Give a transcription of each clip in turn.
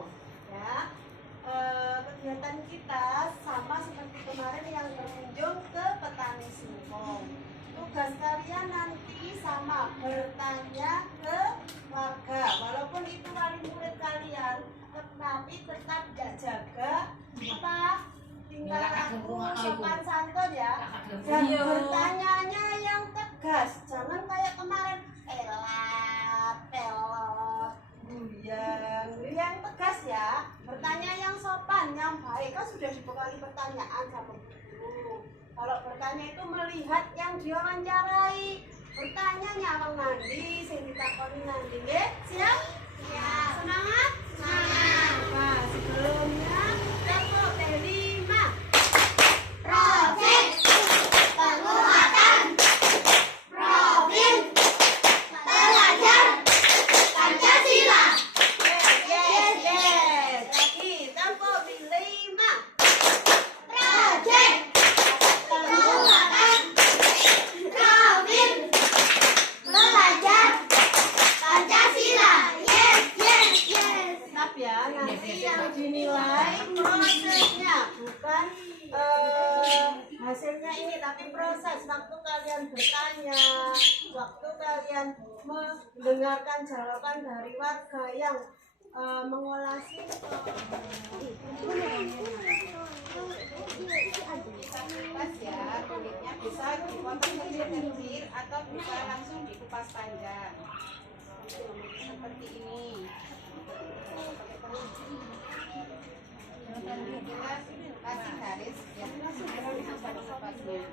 singkong. Ya, kegiatan kita sama seperti kemarin yang berkunjung ke petani singkong. Tugas kalian nanti sama, bertanya ke warga, walaupun itu wali murid kalian, tetapi tetap jaga apa tingkah laku sopan santun ya, dan bertanyanya yang tegas, jangan kayak kemarin pelot yang tegas ya, bertanya yang sopan, yang baik. Kan sudah dibekali pertanyaan sama guru. Kalau bertanya itu melihat yang diwawancarai, bertanya nyawang nanti, sing ditakoni nanti, siap? Ya. Semangat? Semangat. Nah, sebelumnya tempo T5. Project penguatan Profil Pelajar Pancasila. Yes. Lagi tempo T5. Project penguatan Profil Pelajar Pancasila. Yes. Tetap ya, nanti yang dinilai prosesnya, bukan hasilnya ini, tapi proses waktu kalian bertanya, waktu kalian mendengarkan jawaban dari warga yang mengolah singkong. Kita kupas ya, kulitnya bisa dipotong kecil-kecil atau bisa langsung dikupas panjang seperti ini. Kita kasih garis ya, kupasnya.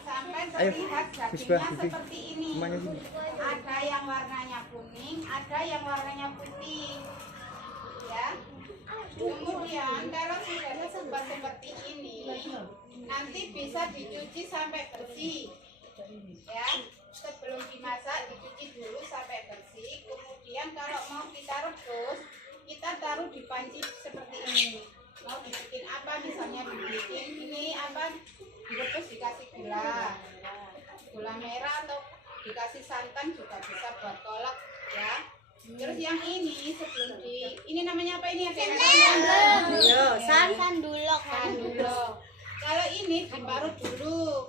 Sampai terlihat dagingnya seperti ini. Ada yang warnanya kuning, ada yang warnanya putih. Ya. Kemudian kalau sudah tersebar seperti ini, nanti bisa dicuci sampai bersih. Ya, sebelum dimasak dicuci dulu sampai bersih. Kemudian kalau mau kita rebus, kita taruh di panci seperti ini. Mau dibikin apa, misalnya dibikin ini apa, direbus dikasih gula merah atau dikasih santan juga bisa buat kolak ya. Terus yang ini sebelum ini namanya apa ini ya? Sandulok. Kalau ini diparut dulu.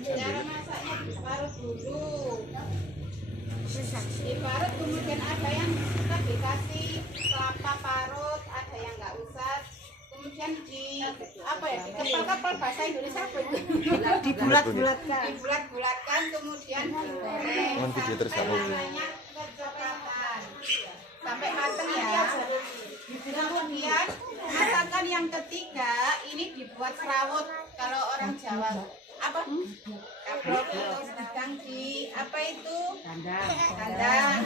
Cara masaknya diparut dulu. Diparut kemudian ada yang kita dikasih kelapa parut, ada yang nggak usah. Kemudian dikepal-kepal bahasa Indonesia apa itu? Dibulat-bulatkan, kemudian digoreng sampai warnanya kecoklatan sampai matang ya. Kemudian masakan yang ketiga ini dibuat serawut. Kalau orang Jawa apa? Kaplok atau sedang di apa itu? Kandang.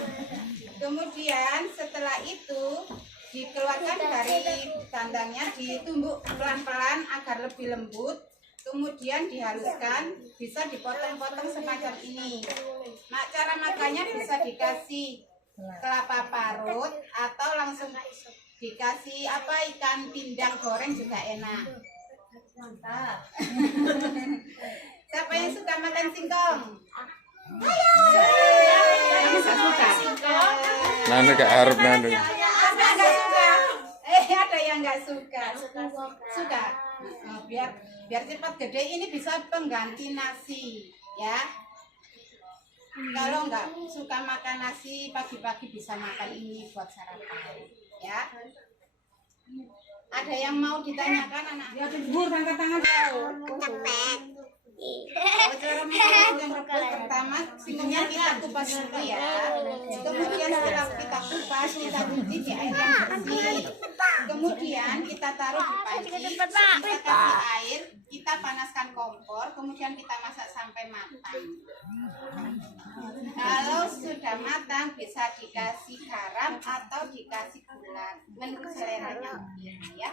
Kemudian setelah itu dikeluarkan dari kandangnya, ditumbuk pelan-pelan agar lebih lembut. Kemudian dihaluskan, bisa dipotong-potong semacam ini. Cara makannya bisa dikasih kelapa parut atau langsung dikasih apa, ikan pindang goreng juga enak. Mantap. Siapa yang suka makan singkong? Ayo. Yang suka singkong. Nanda gak harap nanda. Ada yang nggak suka. Suka. Oh, biar cepat gede, ini bisa pengganti nasi ya. Kalau nggak suka makan nasi, pagi-pagi bisa makan ini buat sarapan ya. Ada yang mau ditanyakan anak? Ya, angkat tangan. Cara yang pertama singkongnya kita kupas dulu ya. Kemudian setelah kita kupas, kita cuci di air yang bersih. Kemudian kita taruh di panci, kita kasih air, kita panaskan kompor, kemudian kita masak sampai matang. Kalau sudah matang bisa dikasih garam atau dikasih gula menurut seleranya ya.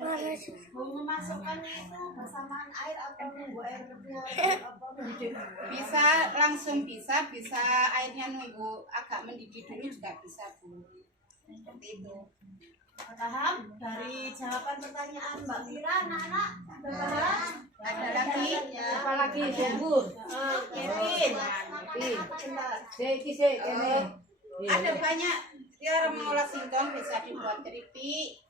Mau memasukkannya itu bersamaan air atau nunggu air mendidih? Bisa langsung bisa airnya nunggu agak mendidih dulu juga bisa Bu. Seperti itu. Paham? Dari jawaban pertanyaan Mbak Fira, anak-anak paham? Ada lagi? Apa lagi? Subur. Kevin. Ada banyak cara mengolah singkong, bisa dibuat keripik,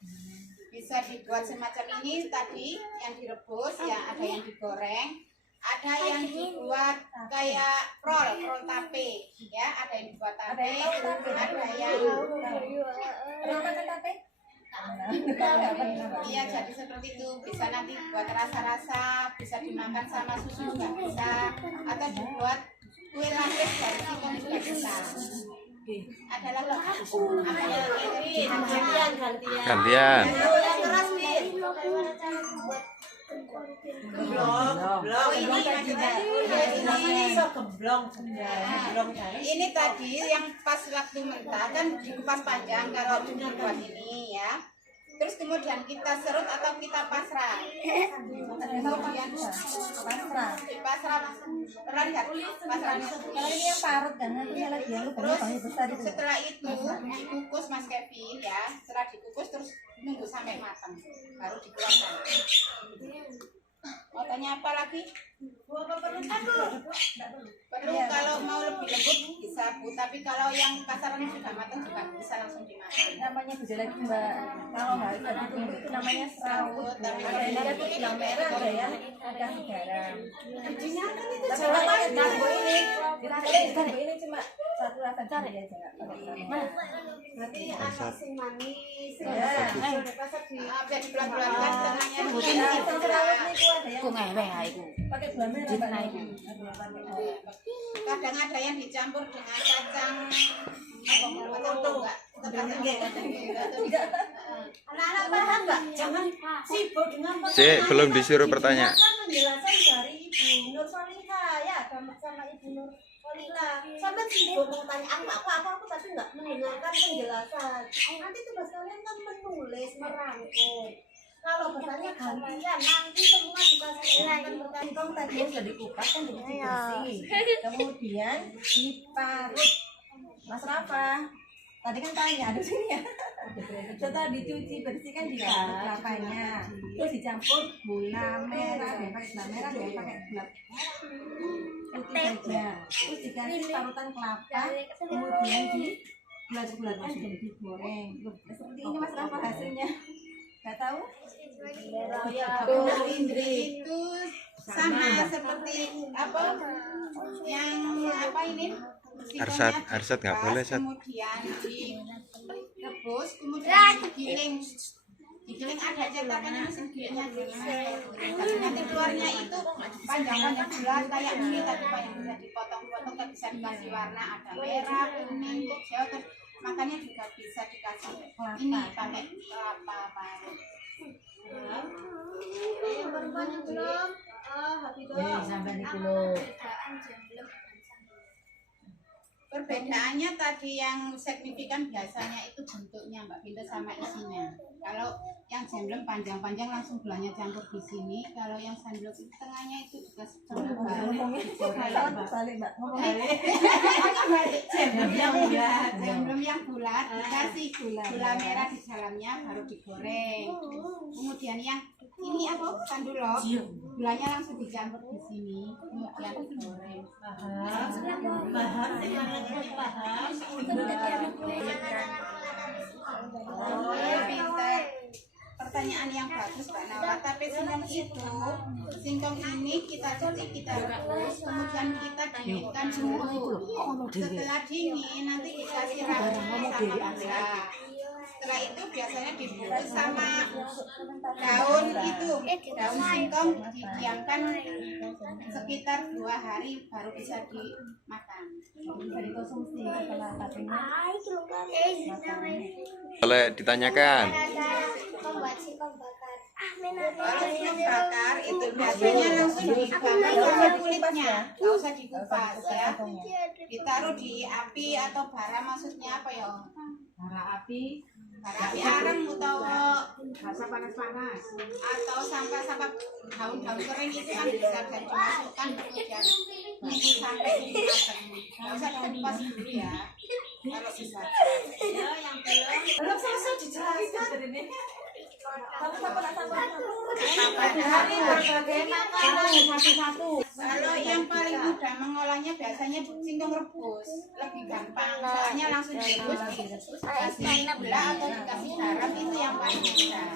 bisa dibuat semacam ini tadi yang direbus, ya ada yang digoreng, ada yang dibuat kayak roll tape, ya ada yang dibuat tape, ada yang iya jadi seperti itu, bisa nanti buat rasa-rasa, bisa dimakan sama susu juga bisa, atau dibuat kue lapis dari singkong juga bisa. Adalah Gantian. Yang keras nih. Bagaimana cara membuat ini tadi yang pas waktu mentah kan dikupas panjang kalau dibuat ini ya. Terus kemudian kita serut atau kita pasrah. Kemudian pasrah. Pernah lihat pasrahnya? Kalau ini yang parut kan, nanti lagi yang lubangnya besar itu. Setelah itu dikukus Mas Kevin ya. Setelah dikukus terus nunggu sampai matang baru dikeluarkan. Mau tanya apa lagi? Perlu kalau mau lebih lembut bisa Bu, tapi kalau yang kasaran sudah matang juga bisa langsung dimakan. Namanya beda lagi Mbak. Kalau nggak bisa ditunggu itu namanya serawut. Tapi Ada yang dikasih gula merah, ada yang dikasih garam. Dinyatakan itu Tapi jawaban. kalau yang darbo ini cuma satu rasa aja nggak pakai garam. Berarti anak sing manis. Ya. Bisa dipelan-pelankan tengahnya Yang serawut itu ada yang Kok ngewe iku. pakai gula merah. Ditengah Mbak. kadang ada yang dicampur dengan kacang Anak-anak paham nggak? Jangan sibuk dengan Cek, belum disuruh pertanyaan. Penjelasan dari Ibu Nur Soliha ya, sama Ibu Nur Solila. Sampai sibuk pertanyaan aku tapi nggak mendengarkan penjelasan. Nanti tugas kalian kan menulis, merangkum. Kalau bertanya gantian, nanti semua dikasih Singkong tadi sudah dikupas kan dicuci bersih, kemudian diparut. Mas Rafa, tadi kan tanya ada sini ya. Setelah dicuci bersih kan diparut kelapanya, terus dicampur gula merah, yang pakai gula merah, yang pakai gula putih saja, terus dikasih parutan kelapa, kemudian dibulat-bulatkan dan digoreng. Loh, seperti ini Mas Rafa hasilnya. Gak tahu? Tuh Indri itu sama seperti apa yang apa ini Arsat nggak boleh, Sat. kemudian direbus kemudian digiling ada cetakannya mesin gilingnya nanti keluarnya itu panjang-panjang bulat kayak ini tadi Pak yang bisa dipotong-potong kan bisa dikasih warna ada merah kuning hijau terus makanya juga bisa dikasih ini pakai kelapa parut. yang perempuan yang belum Sampai di kilo. Perbedaannya tadi yang signifikan biasanya itu bentuknya Mbak Binta sama isinya. Kalau yang jemblem panjang-panjang langsung gulanya campur di sini. Kalau yang sandok itu tengahnya itu juga Balik Mbak, ngomong jemblem yang bulat dikasih gula merah di dalamnya baru digoreng. Kemudian yang ini apa? Sandulo. Gulanya langsung dicampur di sini. Kemudian digoreng. Pintar. Pertanyaan yang bagus Mbak Nawa, tapi singkong ini kita cuci, kita rebus, kemudian kita dinginkan dulu. Setelah dingin nanti dikasih rambut sama gula. Setelah itu biasanya dibungkus sama daun singkong didiamkan sekitar 2 hari baru bisa dimakan. bisa dikonsumsi setelah tapenya. Boleh ditanyakan. membuat singkong bakar. Kalau singkong bakar itu biasanya langsung dibakar sama kulitnya, nggak usah dikupas ya. Ditaruh di api atau bara, maksudnya apa ya? Bara api, Bara api arang atau basah panas-panas atau sampah-sampah daun-daun kering itu kan bisa dimasukkan kemudian tunggu sampai ini matang. Nggak usah dikupas dulu ya. Kalau bisa. Ya, yang belum selesai dijelaskan. Hari berbagai makanan satu-satu. Kalau yang paling mudah mengolahnya biasanya singkong rebus, lebih gampang. Soalnya langsung direbus, dikasih gula atau dikasih garam itu yang paling mudah.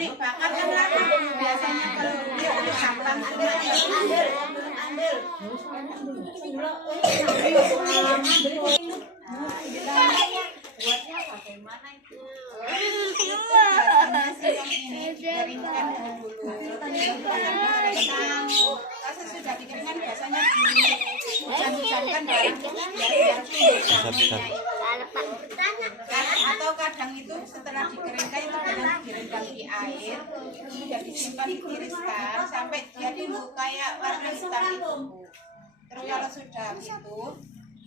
Nih bakar kan lama. Biasanya kalau dia udah gampang buatnya bagaimana itu? Biasanya singkong ini dikeringkan dulu. Kalau sudah dikeringkan biasanya dihujan-hujankan biar atau kadang itu setelah dikeringkan itu kadang direndam di air, sudah disimpan ditiriskan sampai dia timbul kayak warna hitam itu. Terus kalau sudah itu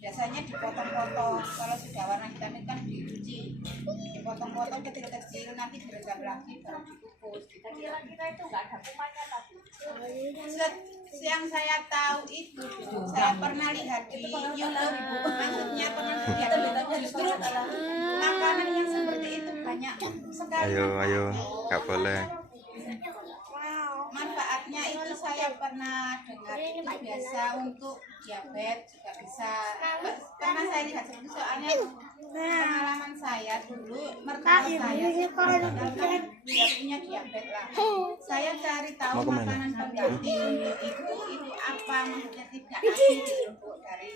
biasanya dipotong-potong. Kalau sudah warna hitam itu kan dicuci, dipotong-potong kecil-kecil, nanti direndam lagi baru dikukus. Kira-kira itu nggak ada kumannya tadi. Yang saya tahu itu saya pernah lihat di YouTube, maksudnya pernah lihat justru makanan yang seperti itu banyak sekali. Ayo, nggak boleh. Manfaatnya itu saya pernah dengar itu biasa untuk diabetes juga bisa. Pernah saya lihat seperti soalnya pengalaman saya dulu mertua saya dia punya diabetes lah. Saya cari tahu makanan pengganti untuk itu apa, maksudnya tidak asin untuk dari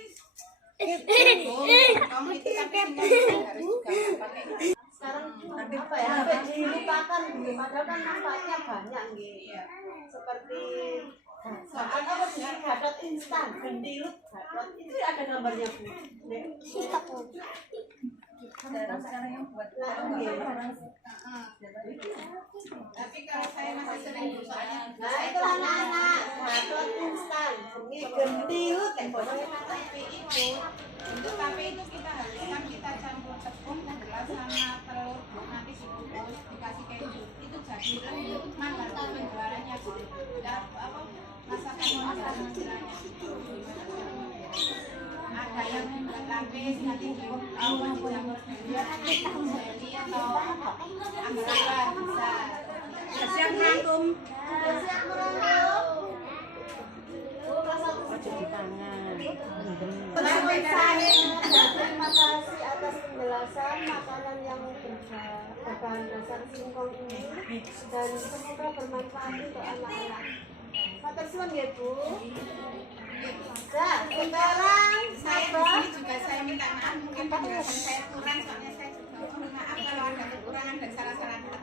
kamu itu tapi harus juga pakai. Sekarang apa ya, sampai dilupakan gitu, padahal kan manfaatnya banyak gitu. Seperti apa sih, gadot instan, gendilut gadot, itu ada gambarnya Bu. Sekarang yang buat Tapi kalau saya masih sering soalnya Nah itu anak-anak gadot instan, ini gendilut kayak tapi itu untuk tape itu kita haluskan, kita campur tepung, gula sama telur, nanti dikukus, dikasih keju, itu jadi lembut, mahal penjualannya. Apa masakan penjualannya? Ada yang membuat lapis, nanti dicampur jeli atau anggaran bisa. Siap merangkum. siap merangkum. Terima kasih atas penjelasan makanan yang berbahan dasar singkong ini dan semoga bermanfaat untuk anak-anak. Matur suwun ya Bu. Nah, sekarang Saya di sini juga saya minta maaf, mungkin penjelasan saya kurang, soalnya saya juga mohon maaf kalau ada kekurangan dan salah-salah kata.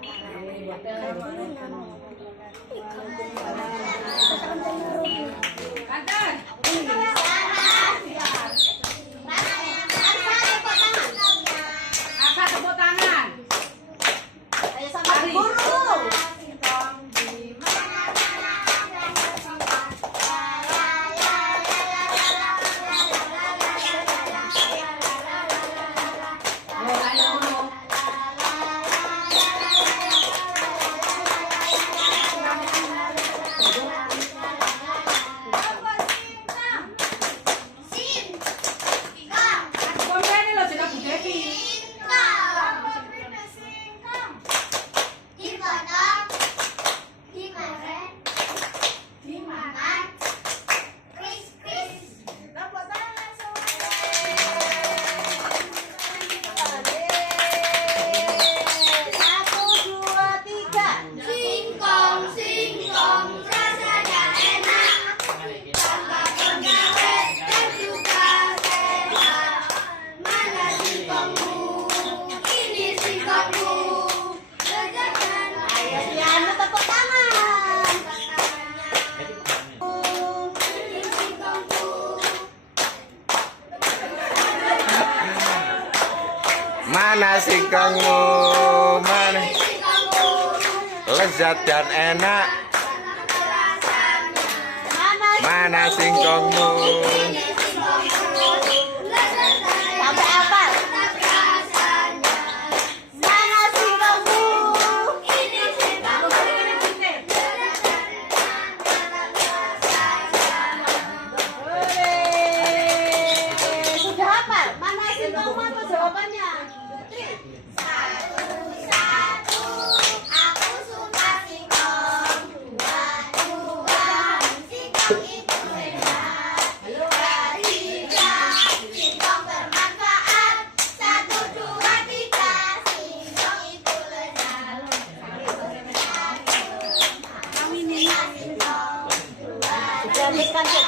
Kantor. Apa tepuk tangan? ayo sama guru. Mana singkongmu? Mana? Lezat dan enak. Mana singkongmu? Sampai apa? Mana singkongmu? Sudah apa? Mana dihabiskan saja.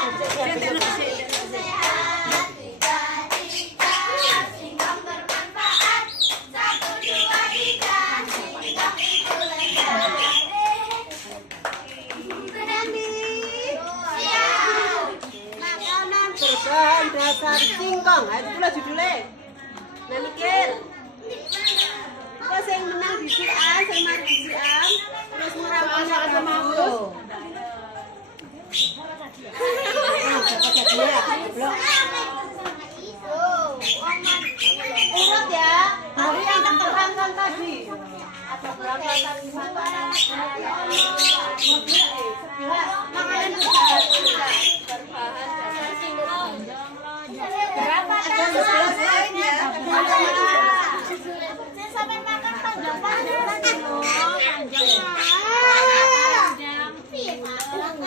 Berbahan dasar singkong. Itu pula judulnya. Nah mikir. Kok sing menang di Siam, sing mari di Siam, terus ngerampungnya ke Mampus. Urut ya, hari yang terangkan tadi. Ada berapa tadi makanan? Makanan berbahan dasar singkong. Berapa kan? Sampai makan panjang-panjang.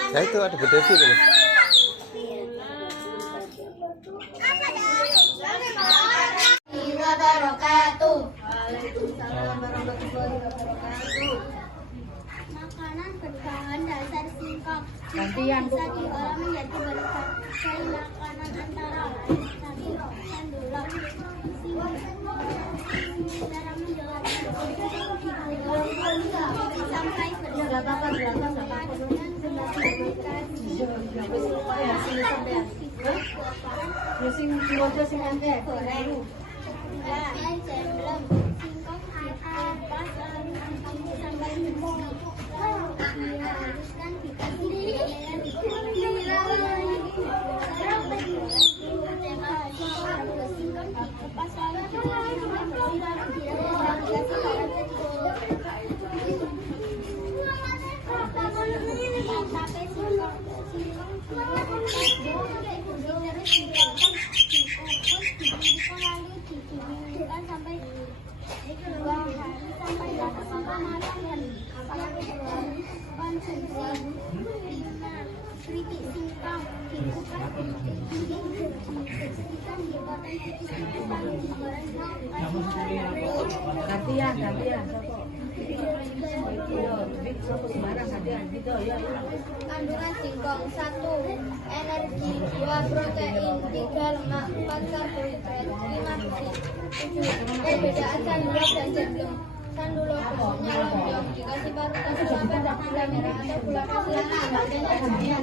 Nah itu ada bedevi tuh. Makanan berbahan dasar singkong bisa diolah menjadi berbagai makanan antara lain satu sandulok cara menjelaskan sampai kandungan singkong 1 energi 2 protein 3 lemak 4 karbohidrat 5 gizi 7 perbedaan sandulok dan jemblem. Sandulok bentuknya lonjong dikasih parutan kelapa dan gula merah atau gula pasir dan jemblem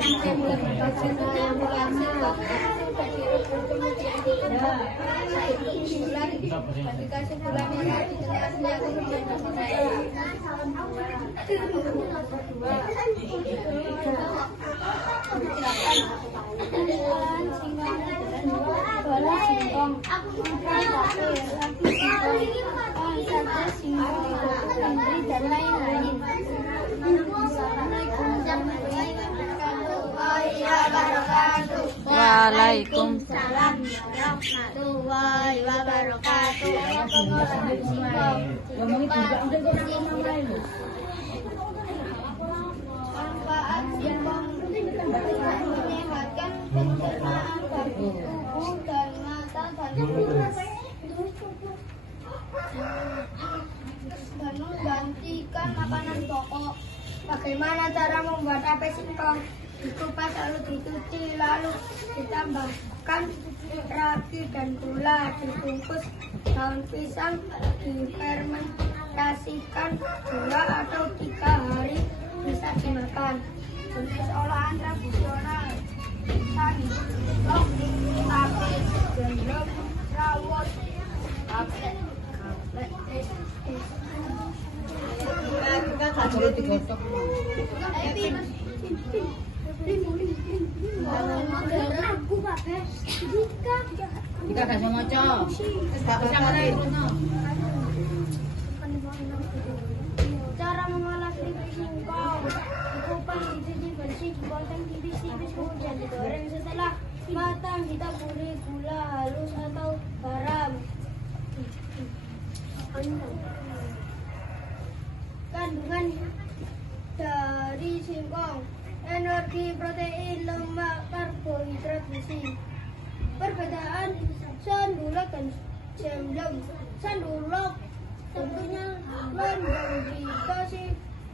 bentuknya bulat singkong sudah direbus kemudian ditumbuk bulat dikasih gula merah di tengahnya kemudian digoreng. Olahan singkong bola singkong sate singkong kendri dan lain-lain. Waalaikumsalam warahmatullahi wabarakatuh. Manfaat singkong menyehatkan pencernaan bagi tubuh dan mata dan menggantikan makanan pokok. Bagaimana cara membuat tape singkong? Dikupas lalu dicuci lalu ditambahkan ragi dan gula, dibungkus daun pisang, difermentasikan 2 atau 3 hari bisa dimakan. Jenis olahan tradisional sandulok, tape, jemblem, rawon, gaplek. Jika kasih moco, cara mengolah keripik singkong: dikupas, dicuci bersih, dipotong tipis-tipis, kemudian digoreng. Setelah matang ditaburi gula halus atau garam. Kandungan dari singkong: energi, protein, lemak, karbohidrat, gizi. Perbedaan sandulok dan jemblem. Sandulok bentuknya lonjong dikasih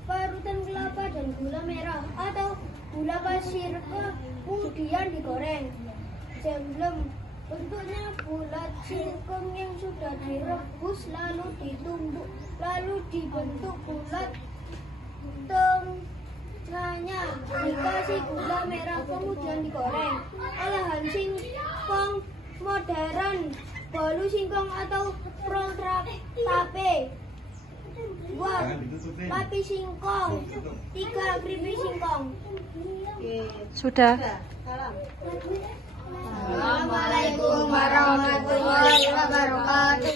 parutan kelapa dan gula merah atau gula pasir. kemudian digoreng. Jemblem bentuknya bulat, singkong yang sudah direbus lalu ditumbuk, lalu dibentuk bulat. Tengahnya dikasih gula merah kemudian digoreng. Olahan singkong modern, bolu singkong atau tape. 2. Papi singkong. 3. Keripik singkong. Sudah. Salam. Assalamualaikum warahmatullahi wabarakatuh.